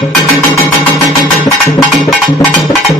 Thank you.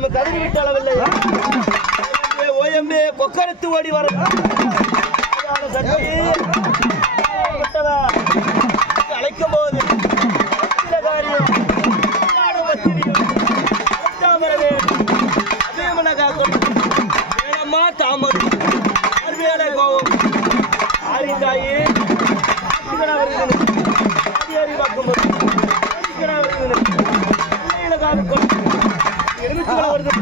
நாம் தகுதி விட்டு அளவில்லை. ஓஎம்ஏ கொக்கரத்து ஓடி வர சக்தி எலுமிச்சு வருது.